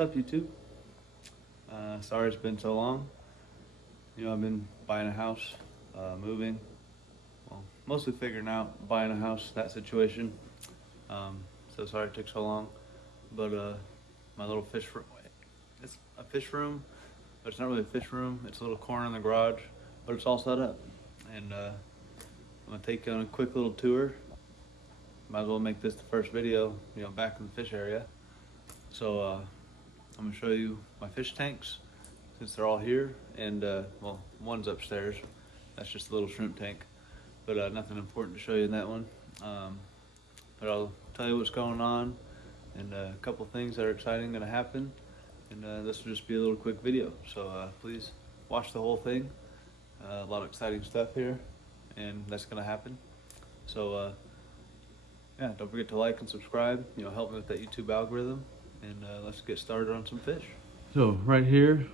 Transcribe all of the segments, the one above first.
up, YouTube? Sorry it's been so long. You know, I've been buying a house, moving, well, mostly figuring out buying a house, that situation. So sorry it took so long. But my little fish room, it's a fish room, but it's not really a fish room. It's a little corner in the garage, but it's all set up. And I'm gonna take you on a quick little tour. Might as well make this the first video, you know, back in the fish area. So I'm gonna show you my fish tanks, since they're all here, and well, one's upstairs. That's just a little shrimp tank, but nothing important to show you in that one. But I'll tell you what's going on, and a couple things that are exciting gonna happen, and this will just be a little quick video. So please watch the whole thing. A lot of exciting stuff here, and that's gonna happen. So yeah, don't forget to like and subscribe. You know, help me with that YouTube algorithm, and let's get started on some fish. So right here,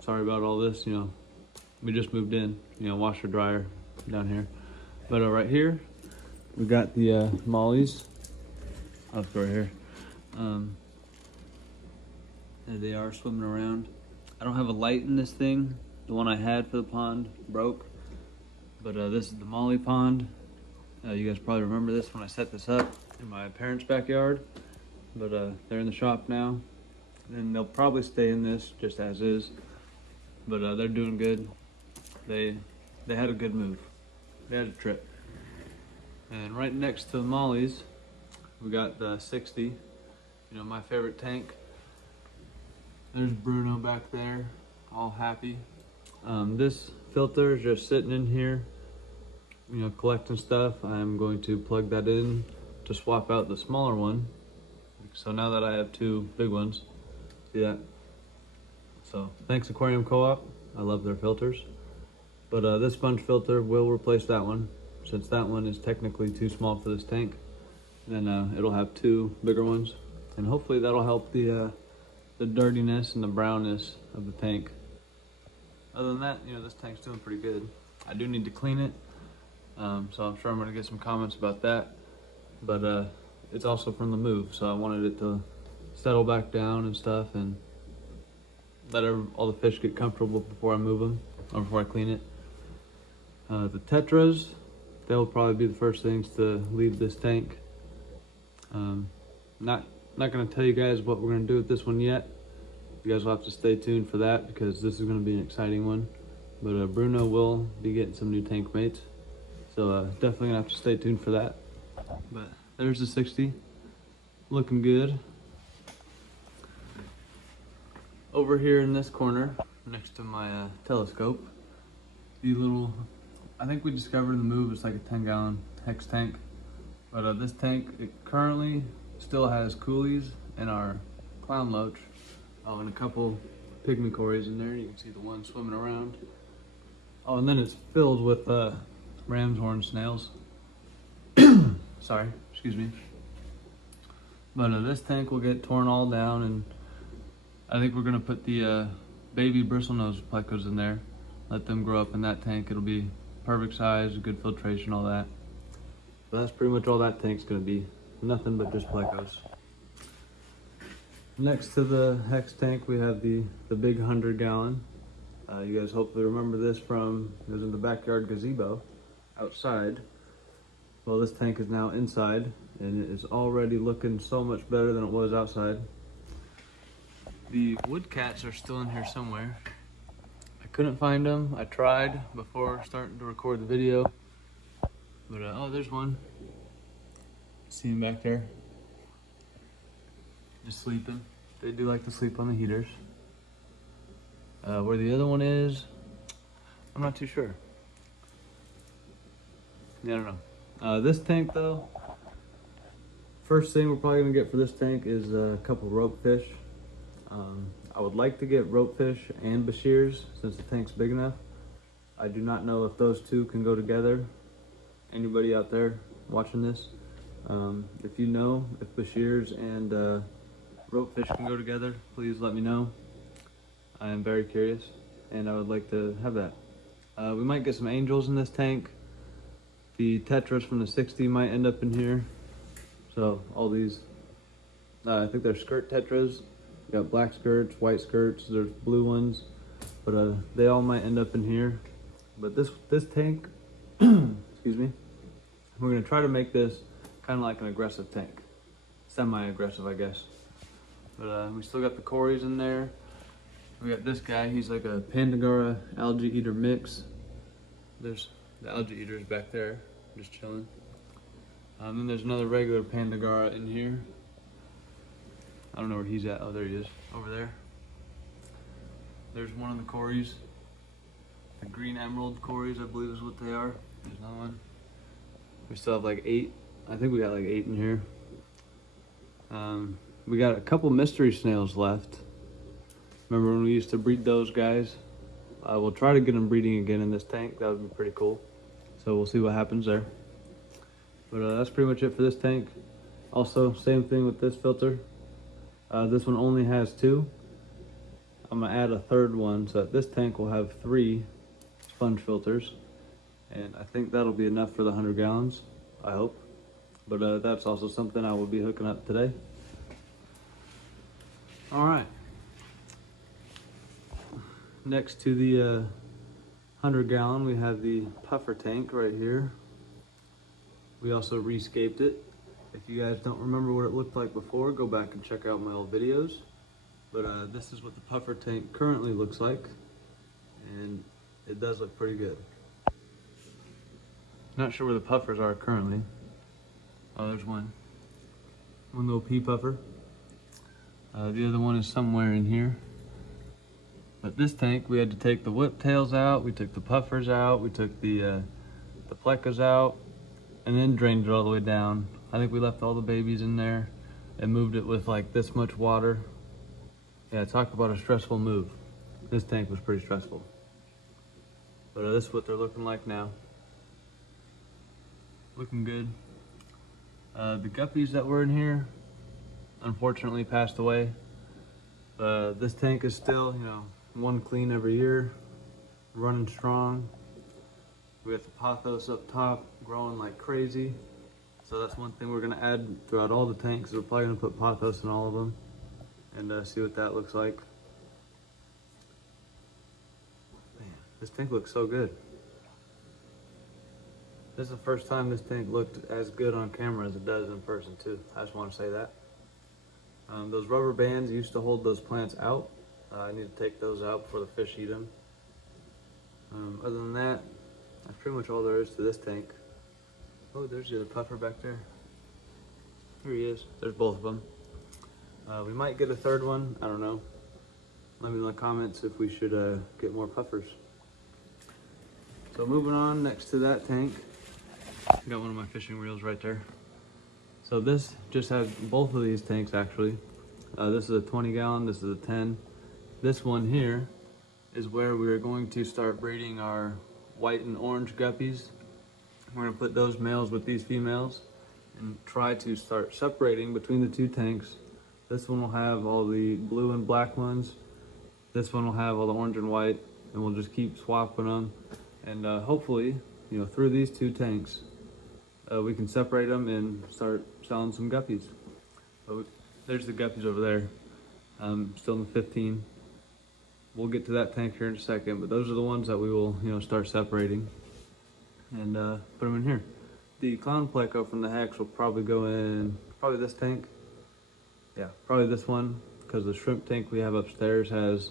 sorry about all this. You know, we just moved in. You know, washer dryer down here, but right here we got the mollies. I'll go right here. There they are swimming around. I don't have a light in this thing. The one I had for the pond broke, but this is the molly pond. You guys probably remember this when I set this up in my parents' backyard, but they're in the shop now, and they'll probably stay in this just as is, but they're doing good. They had a good move. They had a trip. And right next to the mollies, we got the 60, you know, my favorite tank. There's Bruno back there, all happy. This filter is just sitting in here, you know, collecting stuff. I'm going to plug that in to swap out the smaller one. So now that I have two big ones, see that? So thanks Aquarium Co-op, I love their filters. But this sponge filter will replace that one, since that one is technically too small for this tank. Then it'll have two bigger ones, and hopefully that'll help the dirtiness and the brownness of the tank. Other than that, you know, this tank's doing pretty good. I do need to clean it, so I'm sure I'm gonna get some comments about that. But it's also from the move, so I wanted it to settle back down and stuff, and let all the fish get comfortable before I move them, or before I clean it. The tetras, they'll probably be the first things to leave this tank. Not gonna tell you guys what we're gonna do with this one yet. You guys will have to stay tuned for that, because this is gonna be an exciting one. But Bruno will be getting some new tank mates, so definitely gonna have to stay tuned for that. But there's the 60, looking good. Over here in this corner, next to my telescope, the little, I think we discovered in the move, it's like a 10-gallon hex tank. But this tank, it currently still has coolies and our clown loach. Oh, and a couple pygmy cories in there. You can see the one swimming around. Oh, and then it's filled with ram's horn snails. Sorry, excuse me. But this tank will get torn all down, and I think we're gonna put the baby bristlenose plecos in there. Let them grow up in that tank. It'll be perfect size, good filtration, all that. But that's pretty much all that tank's gonna be. Nothing but just plecos. Next to the hex tank, we have the big 100-gallon. You guys hopefully remember this from, it was in the backyard gazebo outside. Well, this tank is now inside, and it is already looking so much better than it was outside. The wood cats are still in here somewhere. I couldn't find them. I tried before starting to record the video, but oh, there's one. See him back there? Just sleeping. They do like to sleep on the heaters. Where the other one is, I'm not too sure. Yeah, I don't know. This tank though, first thing we're probably gonna get for this tank is a couple rope fish. I would like to get rope fish and bashirs since the tank's big enough. I do not know if those two can go together. Anybody out there watching this? If you know if bashirs and rope fish can go together, please let me know. I am very curious, and I would like to have that. We might get some angels in this tank. The tetras from the 60 might end up in here. So all these, I think they're skirt tetras. We got black skirts, white skirts, there's blue ones, but they all might end up in here. But this tank, excuse me, we're gonna try to make this kind of like an aggressive tank, semi-aggressive, I guess. But we still got the Corys in there. We got this guy, he's like a Pandagara algae eater mix. There's the algae eaters back there, just chilling. Then there's another regular Pandagara in here. I don't know where he's at. Oh, there he is, over there. There's one of the Corys. The green emerald Corys, I believe is what they are. There's another one. We still have like 8. I think we got like 8 in here. We got a couple mystery snails left. Remember when we used to breed those guys? We'll try to get them breeding again in this tank. That would be pretty cool. So we'll see what happens there. But that's pretty much it for this tank. Also, same thing with this filter. This one only has 2. I'm gonna add a third one so that this tank will have 3 sponge filters. And I think that'll be enough for the 100 gallons, I hope. But that's also something I will be hooking up today. All right. Next to the 100 gallon, we have the puffer tank right here. We also rescaped it. If you guys don't remember what it looked like before, go back and check out my old videos. But this is what the puffer tank currently looks like. And it does look pretty good. Not sure where the puffers are currently. Oh, there's one. One little pea puffer. The other one is somewhere in here. But this tank, we had to take the whip tails out, we took the puffers out, we took the plecos out, and then drained it all the way down. I think we left all the babies in there and moved it with like this much water. Yeah, talk about a stressful move. This tank was pretty stressful. But this is what they're looking like now. Looking good. The guppies that were in here, unfortunately passed away. This tank is still, you know, one clean every year, running strong. We got the pothos up top, growing like crazy. So that's one thing we're gonna add throughout all the tanks. We're probably gonna put pothos in all of them and see what that looks like. Man, this tank looks so good. This is the first time this tank looked as good on camera as it does in person too. I just want to say that. Those rubber bands used to hold those plants out. I need to take those out before the fish eat them. Other than that, that's pretty much all there is to this tank. Oh, there's the other puffer back there. Here he is. There's both of them. We might get a third one. I don't know. Let me know in the comments if we should get more puffers. So moving on, next to that tank, got one of my fishing reels right there. So this just has both of these tanks actually. This is a 20 gallon, this is a 10. This one here is where we're going to start breeding our white and orange guppies. We're gonna put those males with these females and try to start separating between the 2 tanks. This one will have all the blue and black ones. This one will have all the orange and white, and we'll just keep swapping them. And hopefully, you know, through these 2 tanks, we can separate them and start selling some guppies. There's the guppies over there, still in the 15. We'll get to that tank here in a second, but those are the ones that we will, you know, start separating and put them in here. The clown pleco from the Hex will probably go in, probably this tank. Yeah, probably this one, because the shrimp tank we have upstairs has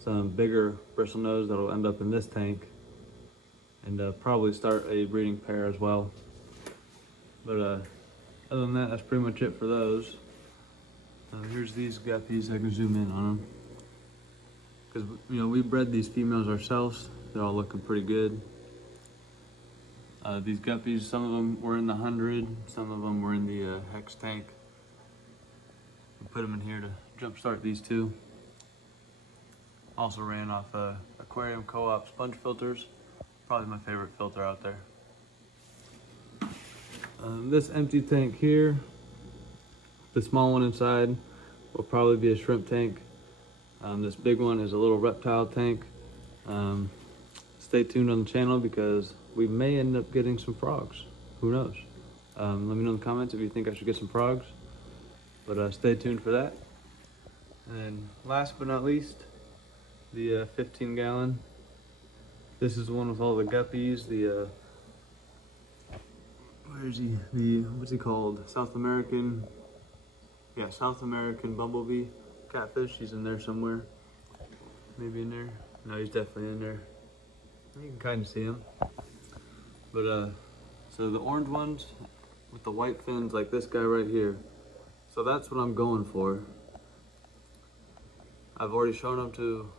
some bigger bristlenose that'll end up in this tank. And probably start a breeding pair as well. But other than that, that's pretty much it for those. Here's these guppies. I can zoom in on them. Because, you know, we bred these females ourselves. They're all looking pretty good. These guppies, some of them were in the 100, some of them were in the Hex tank. We put them in here to jumpstart these 2. Also ran off aquarium co-op sponge filters. Probably my favorite filter out there. This empty tank here, the small one inside, will probably be a shrimp tank. This big one is a little reptile tank. Stay tuned on the channel because we may end up getting some frogs. Who knows? Let me know in the comments if you think I should get some frogs. But stay tuned for that. And then last but not least, the 15 gallon. This is the one with all the guppies, the where is he? What's he called? South American bumblebee catfish. He's in there somewhere. Maybe in there. No, he's definitely in there. You can kind of see him. But so the orange ones with the white fins, like this guy right here. So that's what I'm going for. I've already shown them to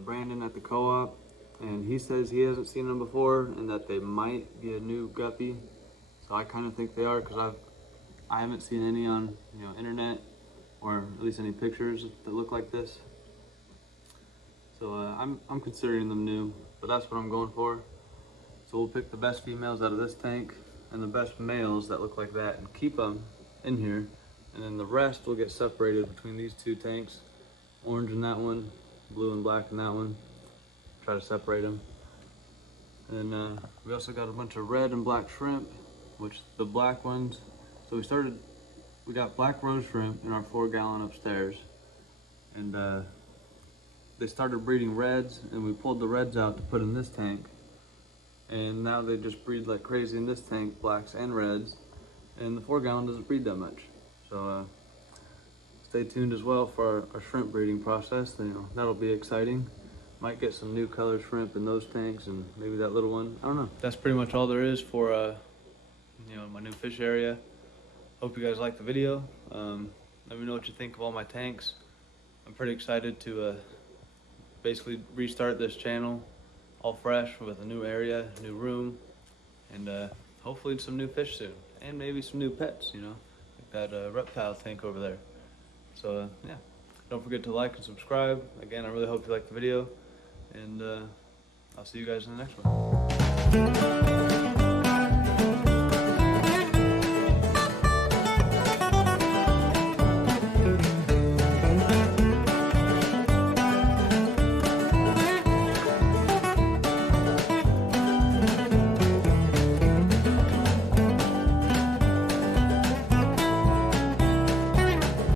Brandon at the co-op, and he says he hasn't seen them before and that they might be a new guppy. So I kind of think they are, because I haven't seen any on internet, or at least any pictures that look like this. So I'm considering them new, but that's what I'm going for. So we'll pick the best females out of this tank and the best males that look like that and keep them in here, and then the rest will get separated between these two tanks. Orange in that one, blue and black in that one. Try to separate them. And we also got a bunch of red and black shrimp, which the black ones, so we got black rose shrimp in our 4 gallon upstairs, and they started breeding reds, and we pulled the reds out to put in this tank, and now they just breed like crazy in this tank, blacks and reds, and the 4 gallon doesn't breed that much. So stay tuned as well for our shrimp breeding process. That'll be exciting. Might get some new colored shrimp in those tanks, and maybe that little one. I don't know. That's pretty much all there is for my new fish area. Hope you guys liked the video. Let me know what you think of all my tanks. I'm pretty excited to basically restart this channel all fresh with a new area, new room, and hopefully some new fish soon, and maybe some new pets, like that reptile tank over there. So yeah, don't forget to like and subscribe. Again, I really hope you liked the video, and I'll see you guys in the next one.